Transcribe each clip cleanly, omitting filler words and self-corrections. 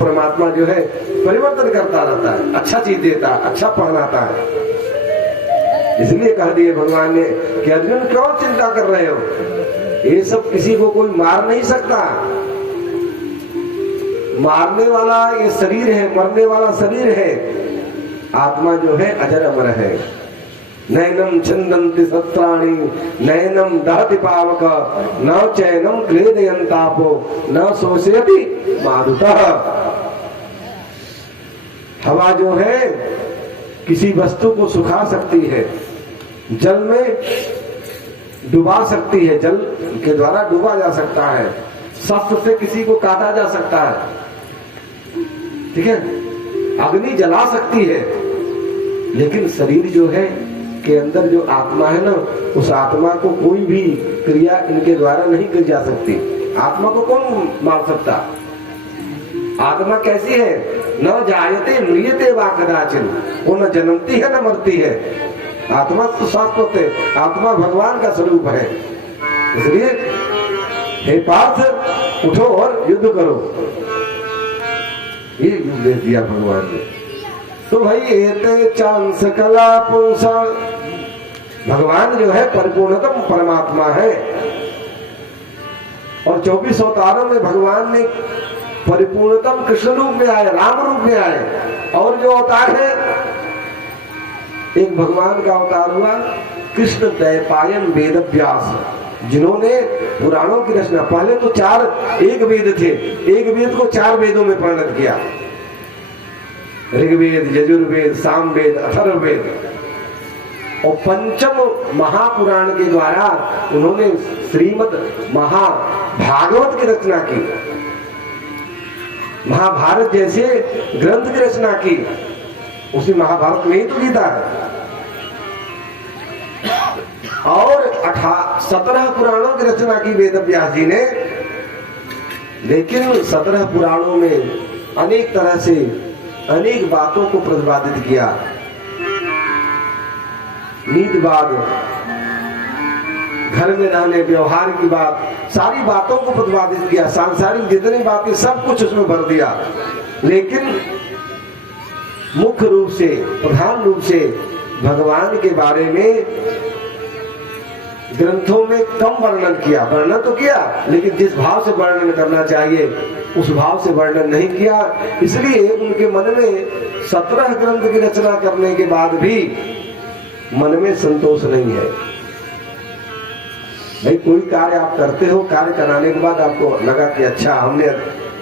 परमात्मा जो है परिवर्तन करता रहता है, अच्छा चीज देता है, अच्छा पहनाता है। इसलिए कह दिए भगवान ने कि अर्जुन क्यों चिंता कर रहे हो, ये सब किसी को कोई मार नहीं सकता। मारने वाला ये शरीर है, मरने वाला शरीर है, आत्मा जो है अजर अमर है। नैनम छंदन्ति सत्राणि नैनम दहति पावक न चैनम क्लेदयन्तापो न शोषयति मारुतः। हवा जो है किसी वस्तु को सुखा सकती है, जल में डुबा सकती है, जल के द्वारा डुबा जा सकता है, शस्त्र से किसी को काटा जा सकता है, ठीक है, अग्नि जला सकती है। लेकिन शरीर जो है के अंदर जो आत्मा है ना, उस आत्मा को कोई भी क्रिया इनके द्वारा नहीं की जा सकती। आत्मा को कौन मार सकता? आत्मा कैसी है? न जायते म्रियते वा कदाचिन, वो न जन्मती है न मरती है। आत्मा तो शाश्वत है, आत्मा भगवान का स्वरूप है। इसलिए हे पार्थ उठो और युद्ध करो, ये युद्ध दे दिया भगवान ने। तो भाई एते चांस कला पुंसा, भगवान जो है परिपूर्णतम परमात्मा है। और 24 अवतारों में भगवान ने परिपूर्णतम कृष्ण रूप में आए, राम रूप में आए। और जो अवतार है, एक भगवान का अवतार हुआ कृष्ण दैपायन वेद व्यास, जिन्होंने पुराणों की रचना, पहले तो 4 एक वेद थे, एक वेद को 4 वेदों में परिणत किया, ऋग्वेद, यजुर्वेद, सामवेद, अथर्ववेद। और 5म महापुराण के द्वारा उन्होंने श्रीमद् महाभागवत की रचना की, महाभारत जैसे ग्रंथ की रचना की। उसी महाभारत में ही तो गीता है। और 17 पुराणों की रचना की वेद व्यास जी ने। लेकिन 17 पुराणों में अनेक तरह से अनेक बातों को प्रतिपादित किया। नीतिवाद, घर में रहने, व्यवहार की बात, सारी बातों को प्रतिपादित किया। सांसारिक जितनी बातें सब कुछ उसमें भर दिया। लेकिन मुख्य रूप से, प्रधान रूप से भगवान के बारे में ग्रंथों में कम वर्णन किया। वर्णन तो किया, लेकिन जिस भाव से वर्णन करना चाहिए उस भाव से वर्णन नहीं किया। इसलिए उनके मन में 17 ग्रंथ की रचना करने के बाद भी मन में संतोष नहीं है। भाई कोई कार्य आप करते हो, कार्य कराने के बाद आपको लगा कि अच्छा हमने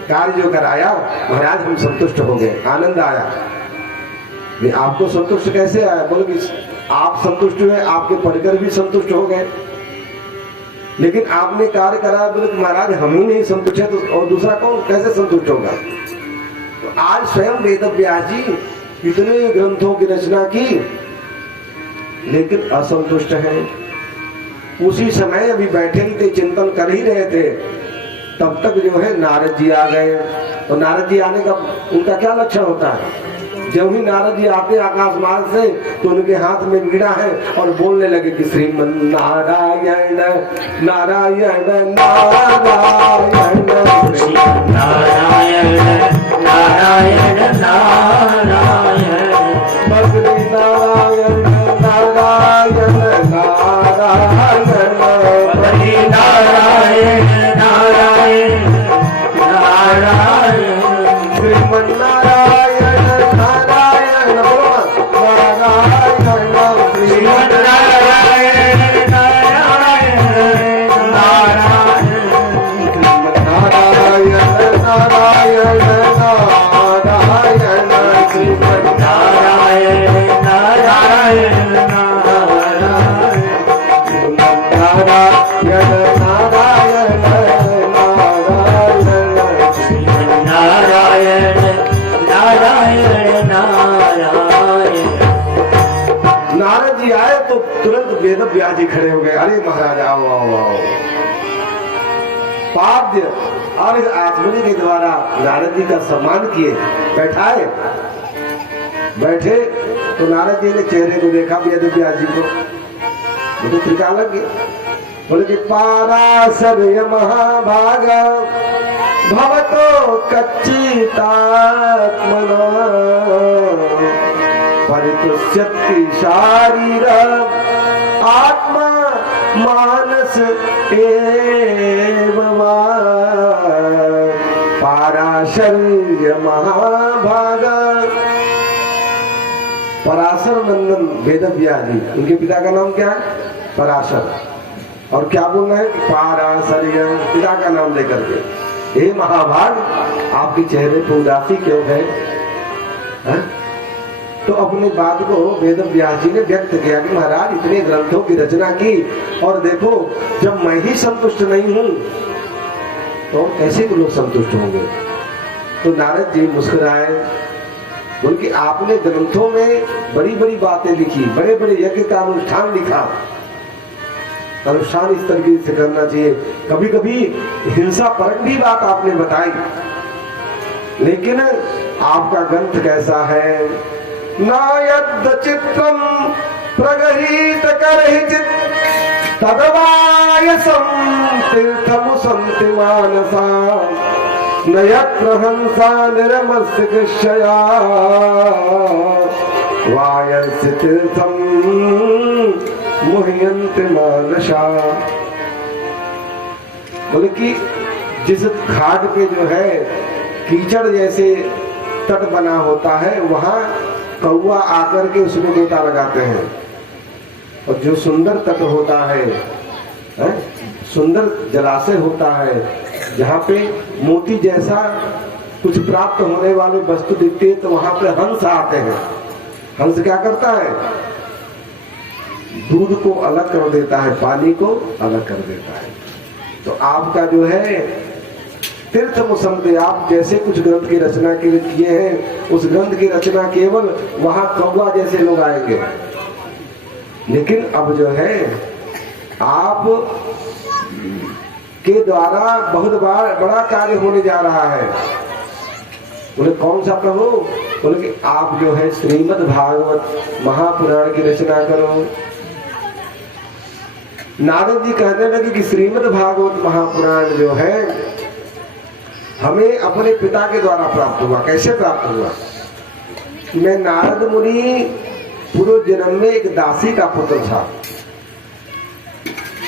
कार्य जो कराया महाराज हम संतुष्ट हो गए, आनंद आया। आपको संतुष्ट कैसे आया? बोले आप संतुष्ट हुए, आपके परिकर भी संतुष्ट हो गए। लेकिन आपने कार्य कराया, बोले महाराज हम ही नहीं संतुष्ट है तो और दूसरा कौन कैसे संतुष्ट होगा? तो आज स्वयं वेद व्यास जी कितने ग्रंथों की रचना की, लेकिन असंतुष्ट हैं। उसी समय अभी बैठे ही थे, चिंतन कर ही रहे थे, तब तक जो है नारद जी आ गए। और नारद जी आने का उनका क्या लक्षण होता है? जब ही नारद जी आते आकाश मार्ग से तो उनके हाथ में वीणा है और बोलने लगे कि श्रीमन नारायण नारायण नारायण नारायण नारायण नारायण बद्री नारायण नारायण नारायण बद्री नारायण नारायण नारायण श्रीमन नारायण वेद व्यास जी खड़े हो गए। अरे महाराज आओ आओ आओ। पाद्य और आत्मनि के द्वारा नारद जी का सम्मान किए, बैठाए। बैठे तो नारद जी ने चेहरे को देखा वेद व्यास जी को, तो त्रिकाल लग गया। बोले कि पाराशर्य महाभागा भवतो कच्चितात्मना परितुष्यति शारीर आत्मा मानस एव वा पाराशर्य महाभागा। पराशर नंदन वेदव्यास जी, उनके पिता का नाम क्या है? पराशर। और क्या बोलना है? पाराशर्य, पिता का नाम लेकर के। हे महाभाग, आपके चेहरे पर उदासी क्यों है? तो अपनी बात को वेदव्यास जी ने व्यक्त किया कि महाराज इतने ग्रंथों की रचना की और देखो जब मैं ही संतुष्ट नहीं हूं तो कैसे लोग संतुष्ट होंगे। तो नारद जी मुस्कुराए, बोले आपने ग्रंथों में बड़ी बड़ी बातें लिखी, बड़े बड़े यज्ञ का अनुष्ठान लिखा, अनुष्ठान इस तरीके से करना चाहिए। कभी कभी हिंसा परक भी बात आपने बताई, लेकिन आपका ग्रंथ कैसा है? नायद् चित्रम प्रगहित करहिचित् तदवायसं तीर्थमुसन्ति मानसा न यत्र हंसा निरमस्य कृष्यया वायस्य तीर्थं मुह्यन्ति मानसा। बोले कि जिस घाट पे जो है कीचड़ जैसे तट बना होता है वहां कौवा आकर के उसमें गोता लगाते हैं, और जो सुंदर तट होता है, सुंदर जलाशय होता है जहाँ पे मोती जैसा कुछ प्राप्त होने वाली वस्तु दिखती है, तो वहां पे हंस आते हैं। हंस क्या करता है? दूध को अलग कर देता है, पानी को अलग कर देता है। तो आपका जो है तीर्थ मुसंदे, आप जैसे कुछ ग्रंथ की रचना के लिए किए हैं, उस ग्रंथ की रचना केवल वहां कौवा जैसे लोग आएंगे। लेकिन अब जो है आप के द्वारा बहुत बड़ा कार्य होने जा रहा है। बोले कौन सा प्रभु? बोले कि आप जो है श्रीमद् भागवत महापुराण की रचना करो। नारद जी कहने लगे कि श्रीमद् भागवत महापुराण जो है हमें अपने पिता के द्वारा प्राप्त हुआ। कैसे प्राप्त हुआ? मैं नारद मुनि पूर्व जन्म में एक दासी का पुत्र था।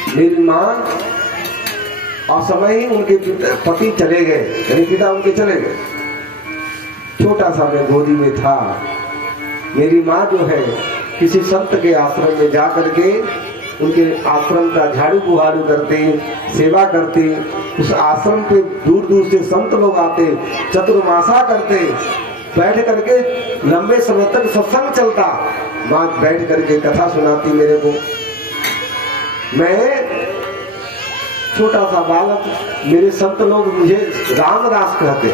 मेरी माँ असमय ही उनके पति चले गए, यानी पिता उनके चले गए। छोटा सा मैं गोदी में था। मेरी माँ जो है किसी संत के आश्रम में जा करके उनके आश्रम का झाड़ू बुहारू करते, सेवा करते। उस आश्रम पे दूर दूर से संत लोग आते, चतुर्मासा करते, बैठ करके लंबे समय तक सत्संग चलता। माँ बैठ करके कथा सुनाती मेरे को। मैं छोटा सा बालक, मेरे संत लोग मुझे रामदास कहते।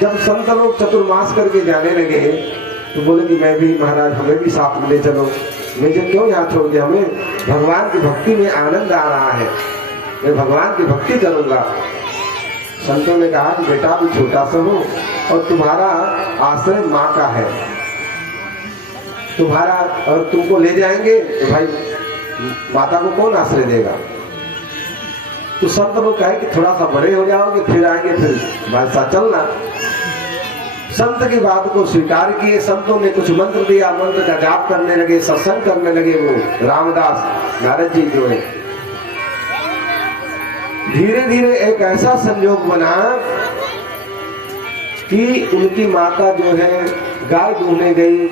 जब संत लोग चतुर्मास करके जाने लगे तो बोले कि मैं भी महाराज हमें भी साथ में ले चलो। मुझे क्यों यहाँ छोड़ के? हमें भगवान की भक्ति में आनंद आ रहा है, मैं भगवान की भक्ति करूंगा। संतों ने कहा कि बेटा भी छोटा सा हो और तुम्हारा आश्रय माँ का है, तुम्हारा और तुमको ले जाएंगे तो भाई माता को कौन आश्रय देगा? तो संत लोग कहे कि थोड़ा सा बड़े हो जाओगे फिर आएंगे, फिर हमारे साथ चलना। संत की बात को स्वीकार किए। संतों ने कुछ मंत्र दिया, मंत्र का जाप करने लगे, सत्संग करने लगे। वो रामदास नारद जी जो है, धीरे धीरे एक ऐसा संयोग बना कि उनकी माता जो है गाय दूहने गई,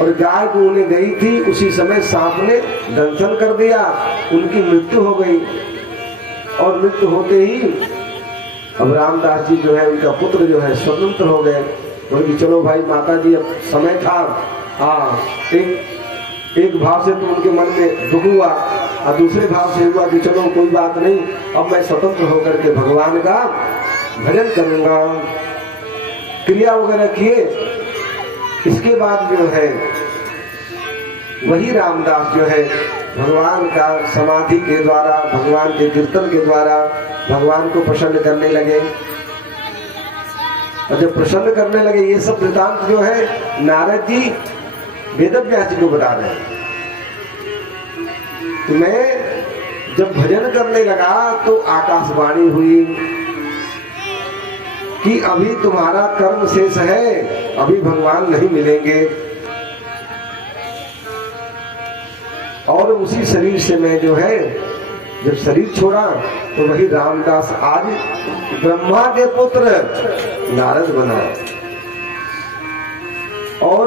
और गाय दूहने गई थी उसी समय सांप ने दंशन कर दिया, उनकी मृत्यु हो गई। और मृत्यु होते ही अब रामदास जी जो है उनका पुत्र जो है स्वतंत्र हो गए। बोले चलो भाई माता जी अब समय था। एक भाव से तो उनके मन में दुख हुआ और दूसरे भाव से हुआ कि चलो कोई बात नहीं, अब मैं स्वतंत्र होकर के भगवान का भजन करूंगा। क्रिया वगैरह किए। इसके बाद जो है वही रामदास जो है भगवान का समाधि के द्वारा, भगवान के कीर्तन के द्वारा भगवान को प्रसन्न करने लगे। और जब प्रसन्न करने लगे, ये सब वृतांत जो है नारद जी वेदव्यास जी को बता रहे हैं। तो मैं जब भजन करने लगा तो आकाशवाणी हुई कि अभी तुम्हारा कर्म शेष है, अभी भगवान नहीं मिलेंगे। और उसी शरीर से मैं जो है जब शरीर छोड़ा तो वही रामदास आज ब्रह्मा के पुत्र नारद बना। और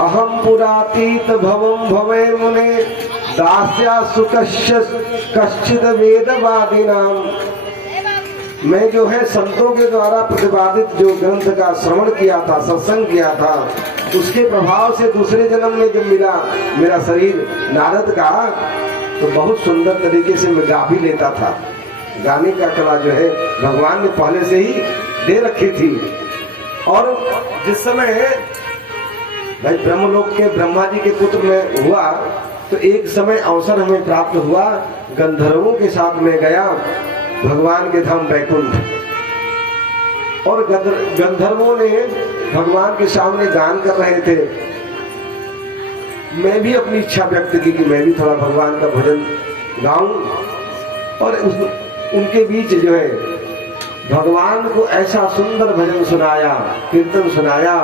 अहम पुरातीत भवम भवे मुने दास्या कश्चित वेदवादी नाम। मैं जो है संतों के द्वारा प्रतिपादित जो ग्रंथ का श्रवण किया था, सत्संग किया था, उसके प्रभाव से दूसरे जन्म में जब मिला मेरा शरीर नारद का, तो बहुत सुंदर तरीके से मैं गा भी लेता था। गाने का कला जो है भगवान ने पहले से ही दे रखी थी। और जिस समय भाई ब्रह्मलोक के ब्रह्मा जी के पुत्र में हुआ तो एक समय अवसर हमें प्राप्त हुआ, गंधर्वों के साथ में गया भगवान के धाम वैकुंठ। और गंधर्वों ने भगवान के सामने गान कर रहे थे। मैं भी अपनी इच्छा व्यक्त की कि मैं भी थोड़ा भगवान का भजन गाऊं। और उनके बीच जो है भगवान को ऐसा सुंदर भजन सुनाया, कीर्तन सुनाया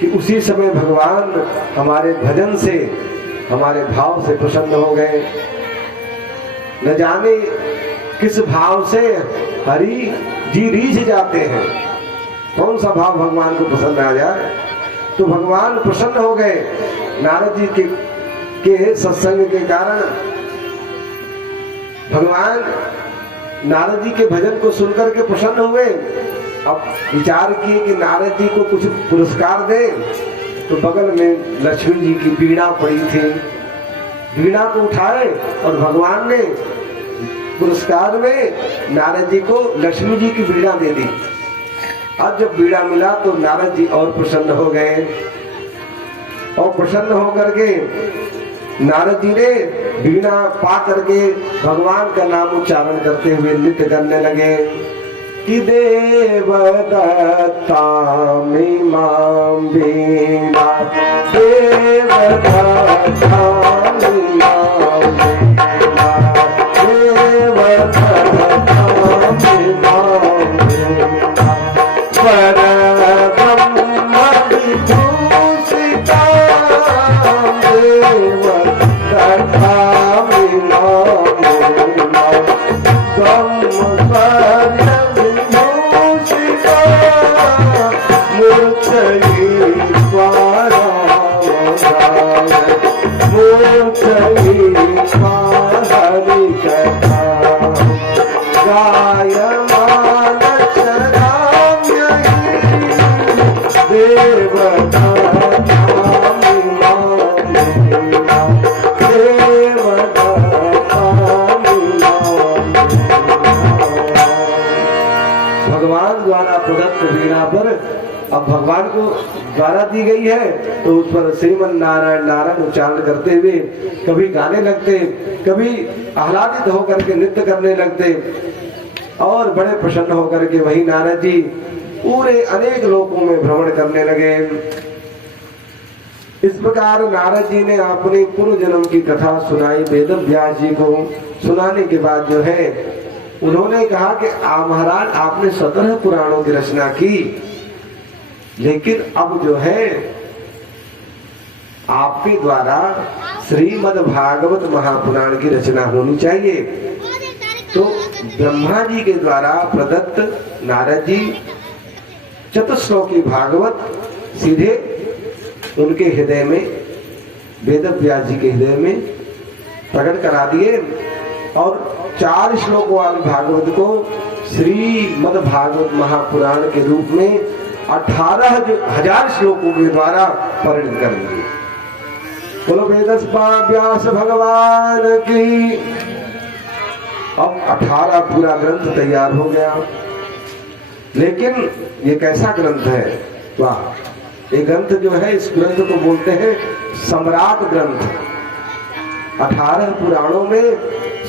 कि उसी समय भगवान हमारे भजन से, हमारे भाव से प्रसन्न हो गए। न जाने किस भाव से हरि जी रीझ जाते हैं, कौन सा भाव भगवान को पसंद आ जाए। तो भगवान प्रसन्न हो गए नारद जी के सत्संग के कारण। भगवान नारद जी के भजन को सुनकर के प्रसन्न हुए। अब विचार किए कि नारद जी को कुछ पुरस्कार दें, तो बगल में लक्ष्मी जी की वीणा पड़ी थी। वीणा को उठाए और भगवान ने पुरस्कार में नारद जी को लक्ष्मी जी की वीणा दे दी। अब जब वीणा मिला तो नारद जी और प्रसन्न हो गए। और प्रसन्न होकर के नारद जी ने वीणा पा करके भगवान का नाम उच्चारण करते हुए नृत्य करने लगे कि देवदत्ता मीमां वीणा, देवदत्ता मीमां वीणा, देवदत्ता मीमां वीणा, परब्रह्म विभूषिता देवदत्ता मीमां वीणा, ब्रह्मचर्य विभूषिता मूर्छयि स्वारामदाय, मूर्छयि हरि कथा गायमान चराम्यहि देवदत्ता मीमां वीणा, देवदत्ता मीमां वीणा। भगवान द्वारा प्रदत्त वीणा पर अब भगवान को द्वारा दी गई है तो उस पर श्रीमन नारायण नारायण उच्चारण करते हुए कभी गाने लगते, कभी आह्लादित होकर के नृत्य करने लगते। और बड़े प्रसन्न होकर के वही नारद जी पूरे अनेक लोकों में भ्रमण करने लगे। इस प्रकार नारद जी ने अपने पूर्व जन्म की कथा सुनाई वेद व्यास जी को। सुनाने के बाद जो है उन्होंने कहा कि महाराज आपने 17 पुराणों की रचना की, लेकिन अब जो है आपके द्वारा श्रीमद् भागवत महापुराण की रचना होनी चाहिए। तो ब्रह्मा जी के द्वारा प्रदत्त नारद जी चतुश्लोकी भागवत सीधे उनके हृदय में, वेद व्यास जी के हृदय में प्रकट करा दिए। और 4 श्लोकों वाले भागवत को श्रीमद् भागवत महापुराण के रूप में 18,000 श्लोकों के द्वारा परिणत कर दिए। बोलो वेदव्यास भगवान की। अब 18 पूरा ग्रंथ तैयार हो गया। लेकिन ये कैसा ग्रंथ है, वाह! ये ग्रंथ जो है, इस ग्रंथ को बोलते हैं सम्राट ग्रंथ। 18 पुराणों में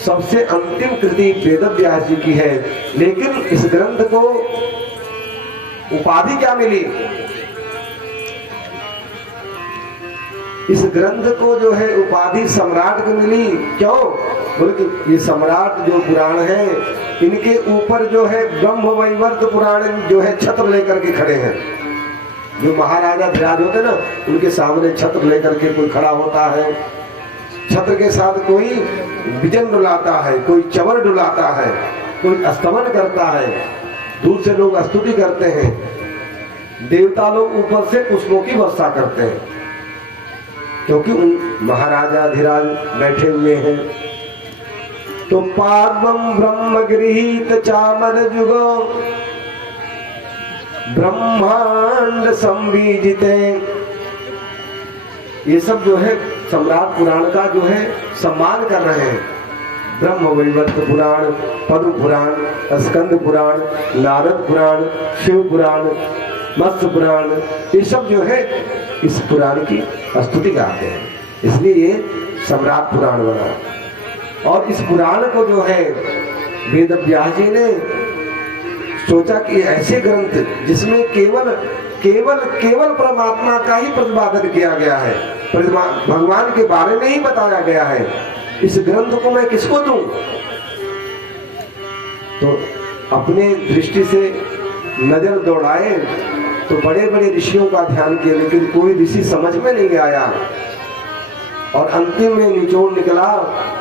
सबसे अंतिम कृति वेद व्यास जी की है। लेकिन इस ग्रंथ को उपाधि क्या मिली? इस ग्रंथ को जो है उपाधि सम्राट को मिली, क्यों? बोले कि ये सम्राट जो पुराण है इनके ऊपर जो है ब्रह्म वैवर्त पुराण जो है छत्र लेकर के खड़े हैं। जो महाराजा धीराज होते ना, उनके सामने छत्र लेकर के कोई खड़ा होता है, छत्र के साथ कोई विजन डुलाता है, कोई चवर डुलाता है, कोई स्तमन करता है, दूर से लोग स्तुति करते हैं, देवता लोग ऊपर से पुष्पों की वर्षा करते हैं, क्योंकि उन महाराजा धीराज बैठे हुए हैं। तो पार्वम ब्रह्म गृहीत चामर जुगो ब्रह्मांड संबीजिते, ये सब जो है सम्राट पुराण का जो है सम्मान कर रहे हैं। ब्रह्म वैवर्त पुराण, पद्म पुराण, स्कंद पुराण, नारद पुराण, शिव पुराण, मत्स्य पुराण, ये सब जो है इस पुराण की स्तुति गाते हैं, इसलिए ये सम्राट पुराण बना। और इस पुराण को जो है वेद व्यास जी ने सोचा कि ऐसे ग्रंथ जिसमें केवल केवल केवल परमात्मा का ही प्रतिपादन किया गया है, भगवान के बारे में ही बताया गया है, इस ग्रंथ को मैं किसको दूं? तो अपने दृष्टि से नजर दौड़ाए तो बड़े बड़े ऋषियों का ध्यान किया, लेकिन कोई ऋषि समझ में नहीं आया। और अंतिम में निचोड़ निकला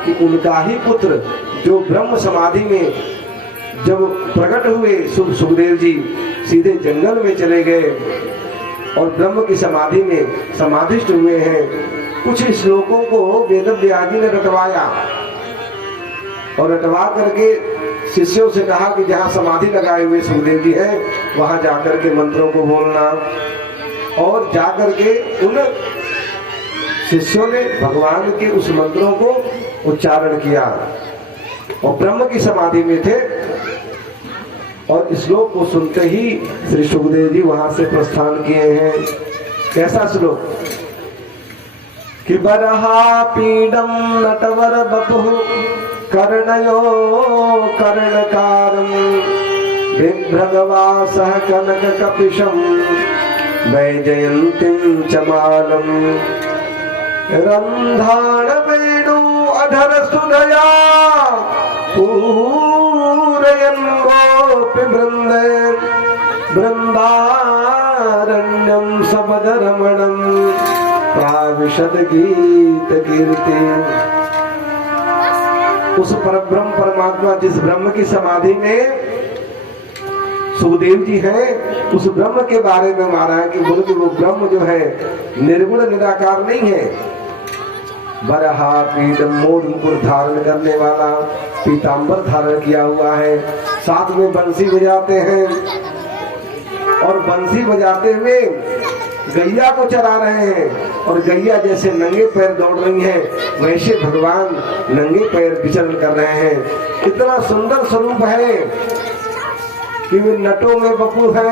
कि उनका ही पुत्र जो ब्रह्म समाधि में जब प्रकट हुए, सुखदेव जी सीधे जंगल में चले गए और ब्रह्म की समाधि में समाधिष्ट हुए हैं। कुछ श्लोकों को वेद व्यास जी ने रटवाया और रटवा करके शिष्यों से कहा कि जहाँ समाधि लगाए हुए सुखदेव जी हैं वहां जाकर के मंत्रों को बोलना। और जाकर के उन शिष्यों ने भगवान के उस मंत्रों को उच्चारण किया और ब्रह्म की समाधि में थे। और श्लोक को सुनते ही श्री सुखदेव जी वहां से प्रस्थान किए हैं। कैसा श्लोक? कि बरहा पीडम नटवर बपुः कर्णयो कर्णकारं बिभ्रगवासः कनक कपिशं वैजयन्तीं च मालम् रन्धाण वेणु अधर सुधया पूरयन् गोपी वृन्दे वृन्दारण्यं सबदरमणं प्राविशद गीत कीर्ति। उस परब्रह्म परमात्मा जिस ब्रह्म की समाधि में सुखदेव जी हैं, उस ब्रह्म के बारे में माना है कि बोलो कि वो ब्रह्म जो है निर्गुण निराकार नहीं है। बरहा पीठ मोर मुकुट धारण करने वाला, पीतांबर धारण किया हुआ है, साथ में बंसी बजाते हैं और बंसी बजाते हुए गैया को चरा रहे हैं। और गैया जैसे नंगे पैर दौड़ रही है, वैसे भगवान नंगे पैर विचरण कर रहे हैं। इतना सुंदर स्वरूप है कि वे नटों में बपू है।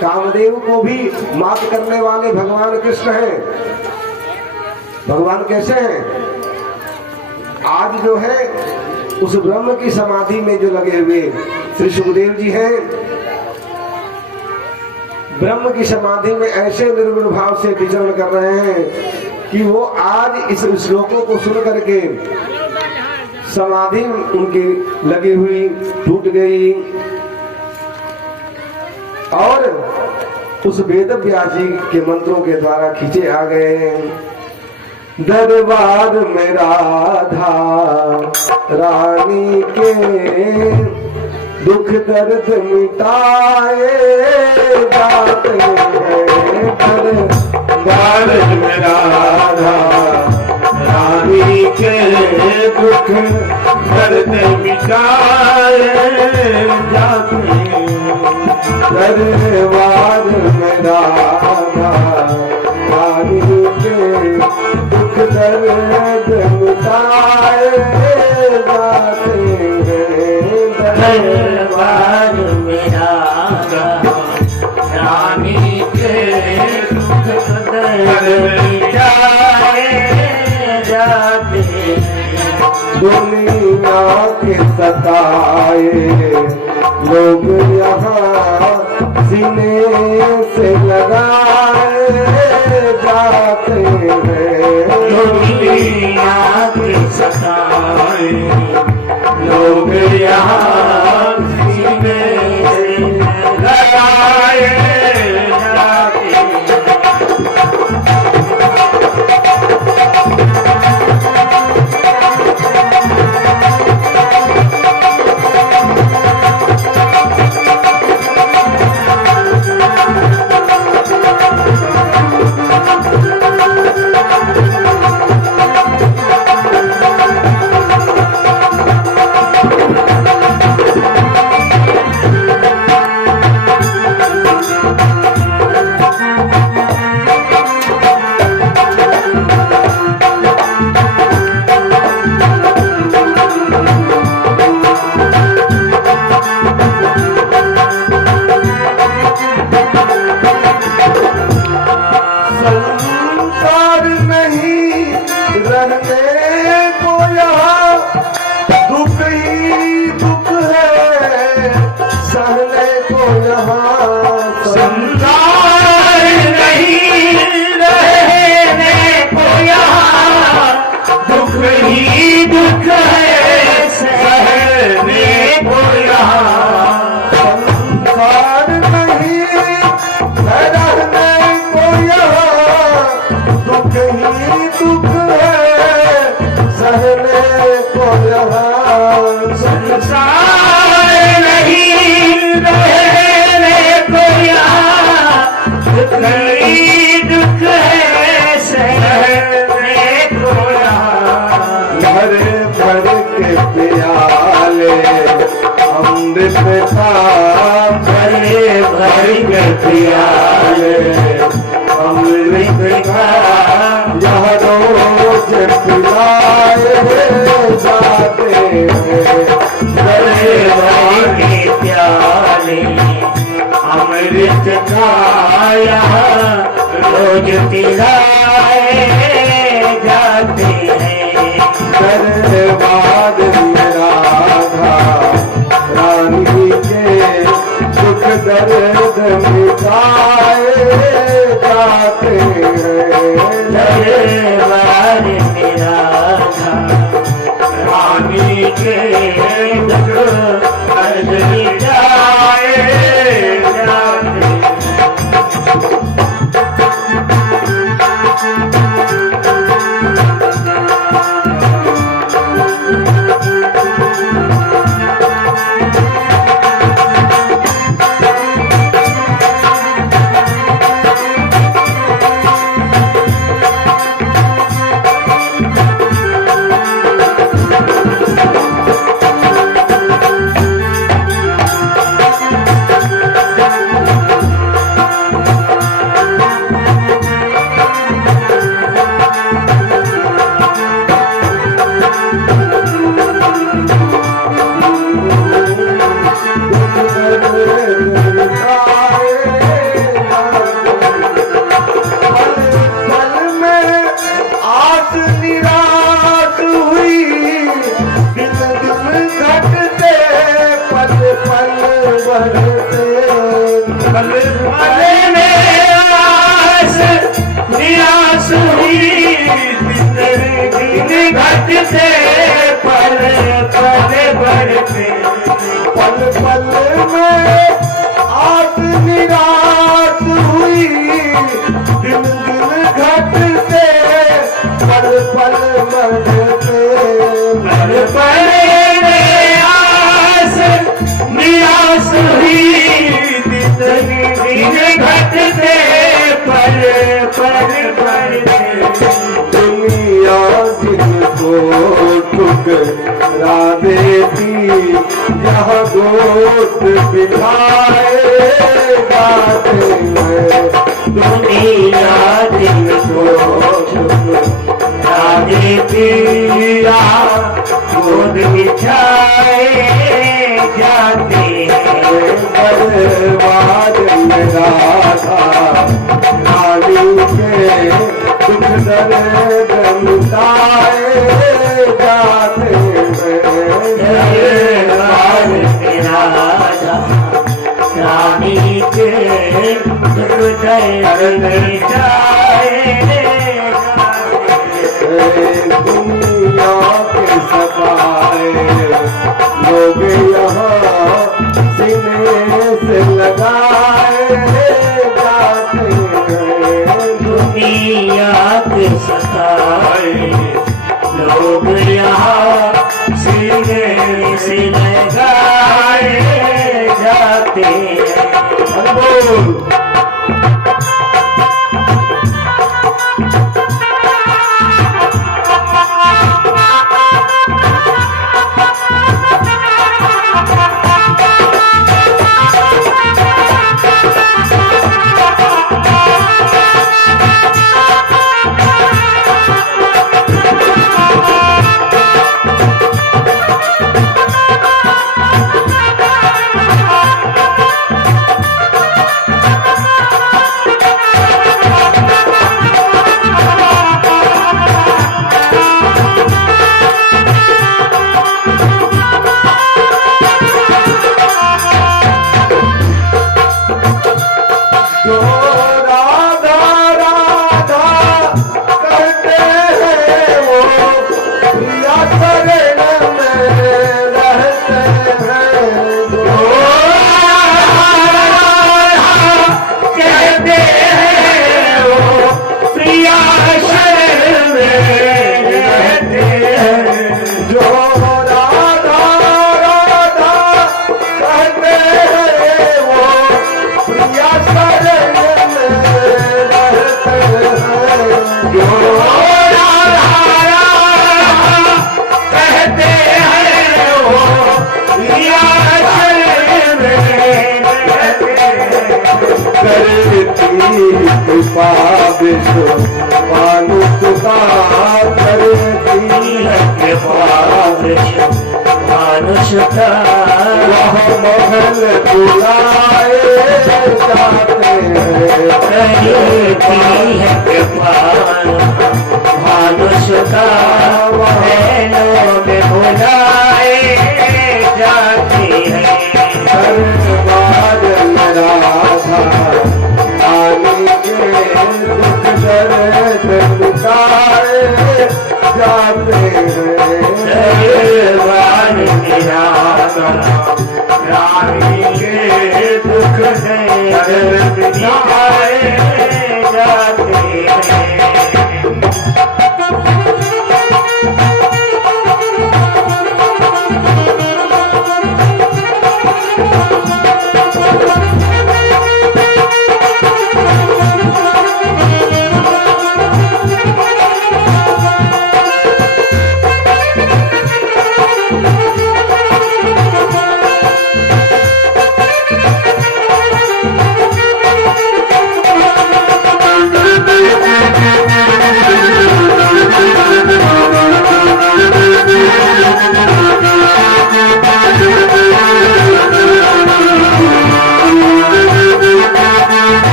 कामदेव को भी मात करने वाले भगवान कृष्ण हैं। भगवान कैसे हैं? आज जो है उस ब्रह्म की समाधि में जो लगे हुए श्री सुखदेव जी हैं, ब्रह्म की समाधि में ऐसे निर्गुण भाव से विचरण कर रहे हैं कि वो आज इस श्लोकों को सुन करके समाधि उनकी लगी हुई टूट गई और उस वेद व्यास जी के मंत्रों के द्वारा खींचे आ गए। दरबार में राधा रानी के दुख दर्द मिटाए जाते हैं। दरबार में राधा रानी के दुख दर्द मिटाए जाते हैं। दरबार में राधा रानी के दुख दर्द मिटाए जाते हैं। दरबार में राधा रानी के दुख दर्द मिटाए जाते हैं। दुनिया के सताए लोग यहाँ सीने से लगाए जाते हैं। अमृत का भरे भर के पियाले, अमृत का यह रोज पिलाए जाते हैं। भरे भर के प्याले अमृत का यह रोज पिलाए जाते हैं। दरबार में राधा रानी के दुख दर्द मिटाए जाते हैं। दरबार में राधा रानी के दुख दर्द मिटाए जाते हैं। यह गोद बिठाए जाते हैं। दुनिया दिल को राधे पिया गोद बिछाए जाते हैं। दरबार में राधा रानी के दुख दर्द मिटाए जाते हैं। रानी के दुख दर्द मिटाए दुनिया के सफाए लोग यहाँ सीने से लगाए जाते हैं। दुनिया के सफाए लोग यहाँ सीने से लगाए जाते हैं। करती कृपा विष्णु मानुष का करती है कृपा विष्णु मानुष का वह महल बुलाए जाते हैं करती है कृपा मानुष का महलों में बुलाए जाते हैं दरबार में राधा रानी के दुख दर्द लुटाए जाते हैं दरबार में राधा रानी के दुख दर्द लुटाए जाते हैं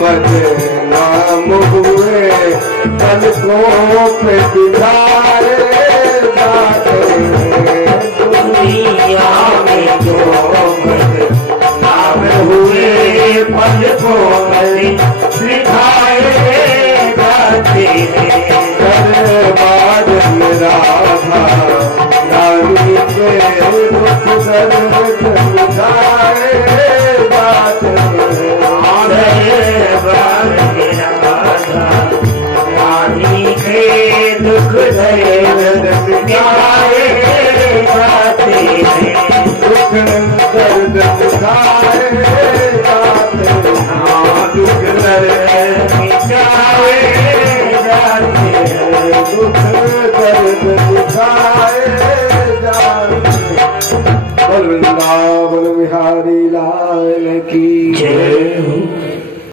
बदनाम हुए पलकों पे बिठाए जाते हैं दुनिया में जो बदनाम हुए पलकों में बिठाए जाते हैं दरबार में राधा रानी के दुख दर्द लुटाए जाते हैं रानी के दुख दर्द मिटाए जाते हैं दुख दर्द मिटाए जाते हैं दुख दर्द मिटाए जाते हैं दुख दर्द मिटाए जाते हैं। बोल वृंदावन बिहारी लाल की